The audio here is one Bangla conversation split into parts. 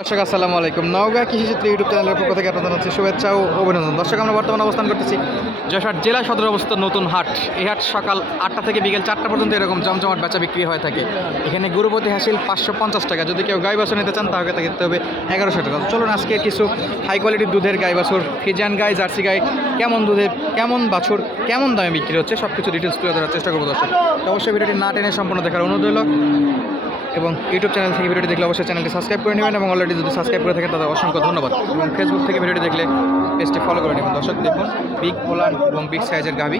দর্শক, আসসালামু আলাইকুম। নওগাঁ কৃষিচিত্র ইউটিউব চ্যানেলের পক্ষ থেকে আপনাদের হচ্ছে শুভেচ্ছা ও অভিনন্দন। দর্শক, আমরা বর্তমানে অবস্থান করতেছি যশোর জেলা সদর অবস্থিত নতুন হাট। এই হাট সকাল আটটা থেকে বিকেল চারটা পর্যন্ত এরকম জমজমাট বেচা বিক্রি হয়ে থাকে। এখানে গুরুপতি হাসিল পাঁচশো পঞ্চাশ টাকা। যদি কেউ গাই বাছুর নিতে চান, তাহলে তাকে দিতে হবে এগারোশো টাকা। চলুন, আজকে কিছু হাই কোয়ালিটির দুধের গাই বাছুর ফিজিয়ান গাই, জার্সি গাই, কেমন দুধের কেমন বাছুর, কেমন দামে বিক্রি হচ্ছে সব কিছু ডিটেলস তুলে ধরার চেষ্টা করব দর্শক। অবশ্যই ভিডিওটি না টেনে সম্পূর্ণ দেখার অনুরোধ রইল। এবং ইউটিউব চ্যানেল থেকে ভিডিওটি দেখলে অবশ্যই চ্যানেলটি সাবস্ক্রাইব করে নেবেন এবং অলরেডি যদি সাবস্ক্রাইব করে থাকেন তাদের অসংখ্য ধন্যবাদ। এবং ফেসবুক থেকে ভিডিওটি দেখলে পেজটি ফলো করে নেবেন। দর্শক দেখুন বিগ পোলার এবং বিগ সাইজের গাভি।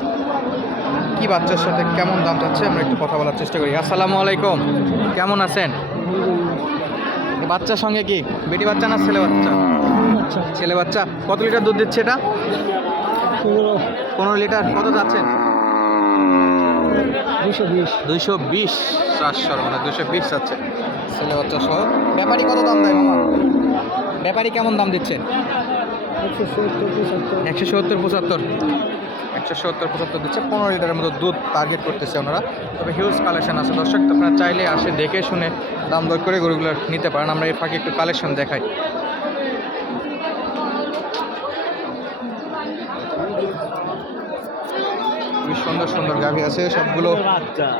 কি বাচ্চার সাথে কেমন দাম চাচ্ছে আমরা একটু কথা বলার চেষ্টা করি। আসসালামু আলাইকুম। কেমন আছেন? বাচ্চার সঙ্গে কি? বেটি বাচ্চা না ছেলে বাচ্চা? ছেলে বাচ্চা। কত লিটার দুধ দিচ্ছে এটা? পনেরো। লিটার। কত যাচ্ছেন? বিশ দুইশো বিশ। চারশোর মানে দুশো বিশ যাচ্ছে ছেলে বাচ্চা সহ। ব্যাপারী কত দাম দেয় মামা? ব্যাপারী কেমন দাম দিচ্ছেন? একশো সত্তর পঁচাত্তর। একশো সত্তর পঁচাত্তর একশো সত্তর পঁচাত্তর দিচ্ছে। পনেরো লিটারের মতো দুধ টার্গেট করতেছে ওনারা। তবে হিউজ কালেকশন আছে। দর্শক আপনারা চাইলে আসে দেখে শুনে দাম দর করে গরুগুলো নিতে পারেন। আমরা এর ফাঁকে একটু কালেকশন দেখাই। সুন্দর সুন্দর গাভী আছে, সবগুলো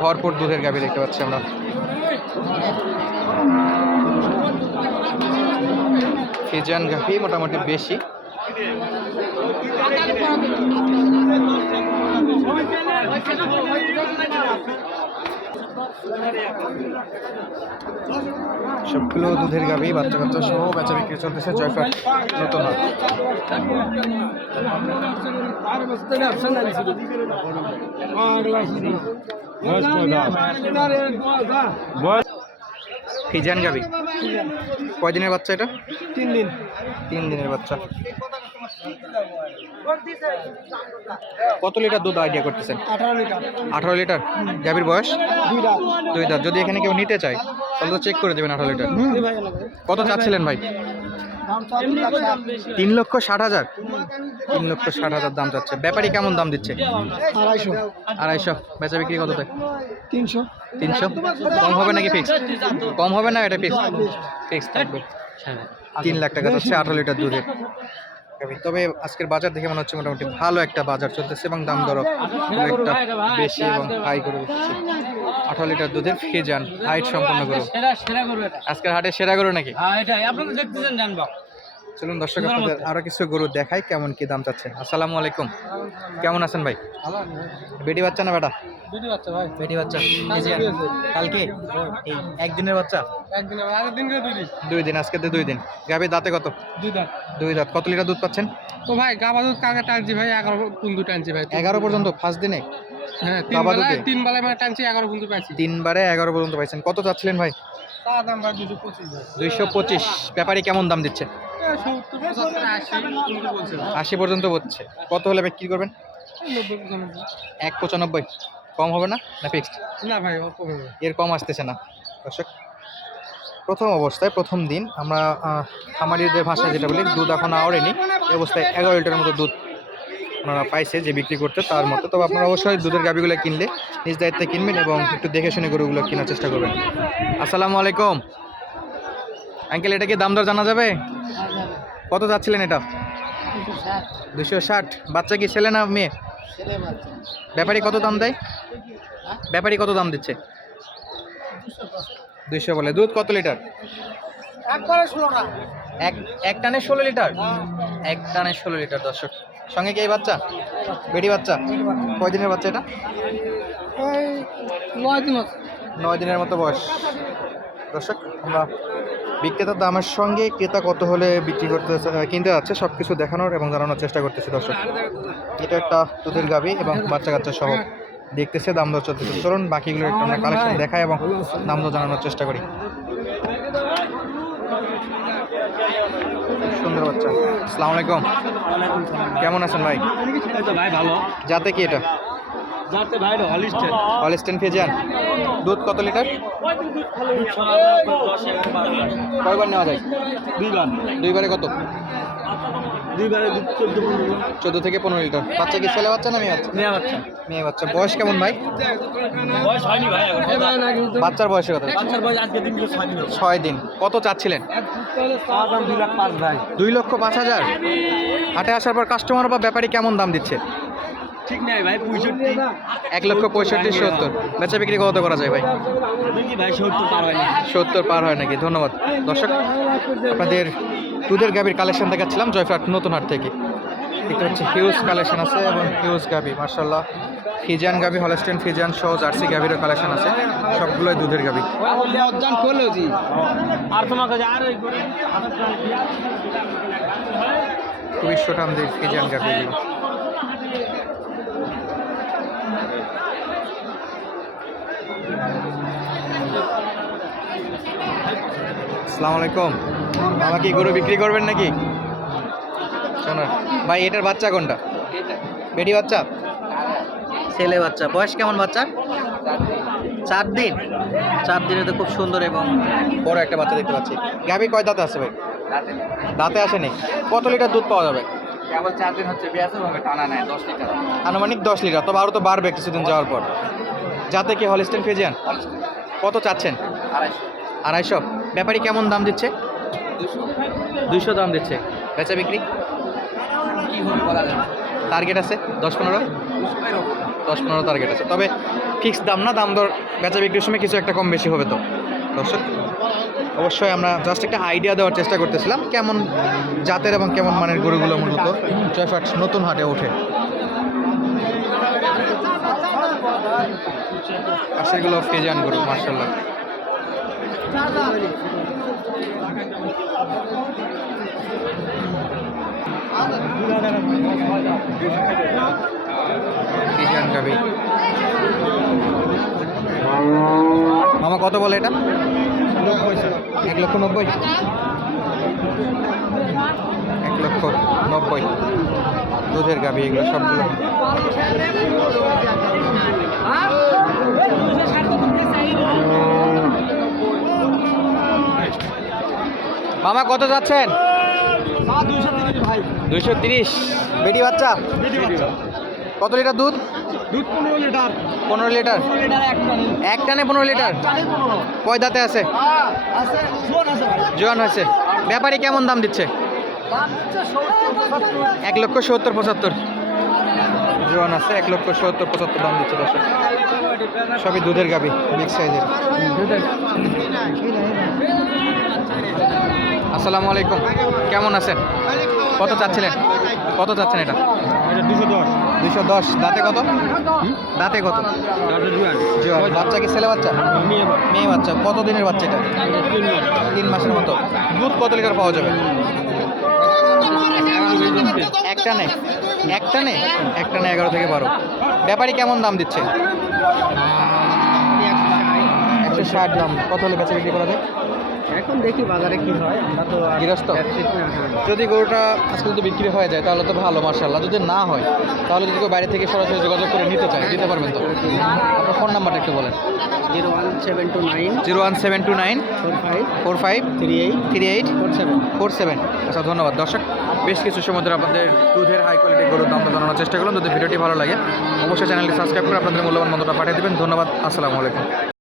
ভরপুর দুধের গাভী দেখতে পাচ্ছি আমরা। ফিজান গাভি মোটামুটি বেশি। সবগুলো দুধের গাভি বাচ্চা বাচ্চা সহ বেচা বিক্রি চলতেছে জয়ফাট নতুন হাট। ফিজিয়ান গাভি। কয়দিনের বাচ্চা এটা? তিন দিন। তিন দিনের বাচ্চা। কত লিটার দুধ আইডিয়া করতেছেন? আঠারো লিটার। গাভীর বয়স? দুই দাঁত। যদি এখানে কেউ নিতে চায় তাহলে তো চেক করে দেবেন আঠারো লিটার। কত চাচ্ছিলেন ভাই। তিন লক্ষ ষাট হাজার? তিন লক্ষ ষাট হাজার দাম চাচ্ছে। ব্যাপারী কেমন দাম দিচ্ছে? আড়াইশো। আড়াইশো। বেচা বিক্রি কত থাকে তিনশো। তিনশো? কম হবে নাকি ফিক্স কম হবে না এটা ফিক্স ফিক্স থাকবে। তিন লাখ টাকা যাচ্ছে আঠারো লিটার দুধের। গাভী। তবে আজকের বাজার দেখে মনে হচ্ছে মোটামুটি ভালো একটা বাজার চলতেছে এবং দাম দর একটা বেশি এবং হাই করে দিচ্ছে আঠারো লিটার দুধের ফ্রিজান হাইট গরু। করবে এটা। আজকের হাটে সেরা করো নাকি? হ্যাঁ আপনারা দেখতেছেন জানবা। চলুন দর্শক আপনাদের আরও কিছু গরু দেখাই কেমন কি দাম চাচ্ছে আসসালামু আলাইকুম। কেমন আছেন ভাই? বেটি বাচ্চা না বেটা? বাচ্চা ভাই। বেটি বাচ্চা। কালকে এই একদিনের বাচ্চা? দুই দিন। দুই দিন আজকে দুই দিন। গাভীর দাঁতে কত? দুই দাঁত। দুই দাঁত। কত লিটার দুধ পাচ্ছেন? তো ভাই গাবা দুধ কালকে টানছি ভাই? এগারো পুন্দু টানছি ভাই। এগারো পর্যন্ত ফার্স্ট দিনে? হ্যাঁ তিন বেলায় মানে টানছি এগারো পুন্দু পাইছি। তিনবারে এগারো পর্যন্ত পাইছেন। কত চাচ্ছিলেন ভাই। দুইশো পঁচিশ। ব্যাপারী কেমন দাম দিচ্ছে? আশি পর্যন্ত হচ্ছে। কত হলে বিক্রি করবেন? এক পঁচানব্বই। কম হবে না? না ফিক্সড না ভাই এর কম আসতেছে না। দর্শক প্রথম অবস্থায় প্রথম দিন আমরা খামারিদের ভাষায় যেটা বলি দুধ এখন আওড়েনি। এই অবস্থায় এগারো লিটারের মতো দুধ ওনারা পাইছে যে বিক্রি করতে তার মতো। তবে আপনারা অবশ্যই দুধের গাভিগুলো কিনলে নিজ দায়িত্বে কিনবেন এবং একটু দেখে শুনে গরুগুলো কেনার চেষ্টা করবেন। আসসালামু আলাইকুম। আঙ্কেল এটা কি দাম দর জানা যাবে? কত যাচ্ছিলেন এটা? দুশো ষাট। বাচ্চা কি ছেলে না মেয়ে? ব্যাপারী কত দাম দেয়? ব্যাপারী কত দাম দিচ্ছে? দুইশো বলে। দুধ কত লিটার? ষোলো এক এক টানে ষোলো লিটার? এক টানে ষোলো লিটার দর্শক। সঙ্গে কি এই বাচ্চা? বেটি বাচ্চা? কয় দিনের বাচ্চা এটা? নয় দিন নয় দিনের মতো বয়স। দর্শক আমরা বিক্রেতার দামের সঙ্গে ক্রেতা কত হলে বিক্রি করতে কিনতে যাচ্ছে সব কিছু দেখানোর এবং জানানোর চেষ্টা করতেছে দর্শক। এটা একটা দুধের গাভি এবং বাচ্চা কাচ্চা সহ দেখতেছে দাম দর চলতেছে। চলুন বাকিগুলো একটু আমরা কালেকশন দেখাই এবং দাম দর জানানোর চেষ্টা করি। সুন্দর বাচ্চা। আসসালামু আলাইকুম। কেমন আছেন ভাই? ভাই ভালো। যাতে কি এটা? হলিস্টেন। Holstein Friesian. দুধ কত লিটার? কয়বার নেওয়া যায়? দুইবার। দুইবারে কত? দুইবারে চোদ্দ থেকে পনেরো লিটার। বাচ্চা কি ছেলে বাচ্চা না মেয়ে বাচ্চা? মেয়ে বাচ্চা। মেয়ে বাচ্চা। বয়স কেমন ভাই? বয়স হয়নি ভাই বাচ্চার বয়সের কথা বাচ্চার বয়স আজকে দিন ছয় দিন। কত চাচ্ছিলেন? দুই লক্ষ পাঁচ হাজার? হাটে আসার পর কাস্টমার বা ব্যাপারী কেমন দাম দিচ্ছে? ঠিক নাই ভাই পঁয়ষট্টি। এক লক্ষ পঁয়ষট্টি সত্তর। বেচা বিক্রি কত করা যায় ভাই? ভাই সত্তর পার হয়নি সত্তর পার হয় নাকি? ধন্যবাদ। দর্শক আপনাদের দুধের গাভীর কালেকশন দেখাচ্ছিলাম জয়ফ্রাট নতুন হাট থেকে। এটা হচ্ছে হিউজ কালেকশন আছে এবং হিউজ গাভী মার্শাল্লাহ ফিজিয়ান গাভী হলস্টেন ফিজিয়ান সহ জার্সি গাভীরও কালেকশন আছে। সবগুলোই দুধের করে খুবই শোটামদের ফিজিয়ান গাভীগুলো। আসসালামু আলাইকুম। আমাকে কি গরু বিক্রি করবেন নাকি? শোনো ভাই এটার বাচ্চা কোনটা? বেটি বাচ্চা? ছেলে বাচ্চা। বয়স কেমন বাচ্চা? চার দিন। চার দিনে? তো খুব সুন্দর এবং বড় একটা বাচ্চা দেখতে পাচ্ছি। গাভী কয় দাঁতে আছে ভাই? দাঁতে আসেনি। কত লিটার দুধ পাওয়া যাবে? কেবল চার দিন হচ্ছে বিয়াসে ভাবে টানা নেয় দশ লিটার। আনুমানিক দশ লিটার তবে আরও তো বাড়বে কিছুদিন যাওয়ার পর। যাতে কি হলিস্টেন ফেজিয়ান কত চাচ্ছেন? আড়াইশো। আড়াইশো। ব্যাপারী কেমন দাম দিচ্ছে? দুশো। দুইশো দাম দিচ্ছে। বেচা বিক্রি? টার্গেট আছে? দশ পনেরো? দশ পনেরো টার্গেট আছে। তবে ফিক্স দাম না দাম দর বেচা বিক্রির সময় কিছু একটা কম বেশি হবে তো। দর্শক অবশ্যই আমরা জাস্ট একটা আইডিয়া দেওয়ার চেষ্টা করতেছিলাম। কেমন জাতের এবং কেমন মানের গরুগুলো মূলত জয়ফাট নতুন হাটে ওঠে। আর সেগুলো ফেজান গরু মার্শাল্লাহ মামা কত বলে এটা? এক লক্ষ নব্বই। এক লক্ষ নব্বই। দুধের গাবি এগুলো সবগুলো। মামা কত যাচ্ছেন? দুইশো তিরিশ বেটি বাচ্চা? কত লিটার দুধ? দুধ পনেরো লিটার। পনেরো লিটার। এক টানে। পনেরো লিটার? কয় দাঁতে আছে? আছে জোয়ান আছে হয়েছে ব্যাপারী কেমন দাম দিচ্ছে? এক লক্ষ সত্তর পঁচাত্তর। জোয়ান আছে এক লক্ষ সত্তর পঁচাত্তর দাম দিচ্ছে দর্শক। সবই দুধের গাবি বিগ সাইজের আসসালামু আলাইকুম। কেমন আছেন? কত চাচ্ছিলেন? কত চাচ্ছেন এটা? দুশো দশ। দুইশো দশ দাঁতে কত? দাঁতে কত? বাচ্চা কি ছেলে বাচ্চা? মেয়ে বাচ্চা। কত দিনের বাচ্চা এটা? তিন মাসের মতো। দুধ কত লিটার পাওয়া যাবে? একটা নেই একটা নেই একটা এগারো থেকে বারো। ব্যাপারী কেমন দাম দিচ্ছে? একশো ষাট দাম। কত হলে বেচা বিক্রি করা যায়? এখন দেখি বাজারে কি হয় আমরা তো গৃহস্থ? হ্যাঁ। যদি গরুটা আজকে যদি বিক্রি হয়ে যায় তাহলে তো ভালো মার্শাল্লাহ যদি না হয় তাহলে যদি কেউ বাইরে থেকে সরাসরি যোগাযোগ করে নিতে চায় দিতে পারবেন তো? আপনার ফোন নাম্বারটা একটু বলেন। Zero one seven two nine zero one seven two nine four five four five three eight three eight four seven. Four seven. আচ্ছা ধন্যবাদ। দর্শক বেশ কিছু সময় ধরে আপনাদের দুধের হাই কোয়ালিটি গরুর দাম জানানোর চেষ্টা করলাম। যদি ভিডিওটি ভালো লাগে অবশ্যই চ্যানেলটি সাবস্ক্রাইব করে আপনাদের মূল্যবান মন্তটা পাঠিয়ে দেবেন। ধন্যবাদ। আসসালামু আলাইকুম।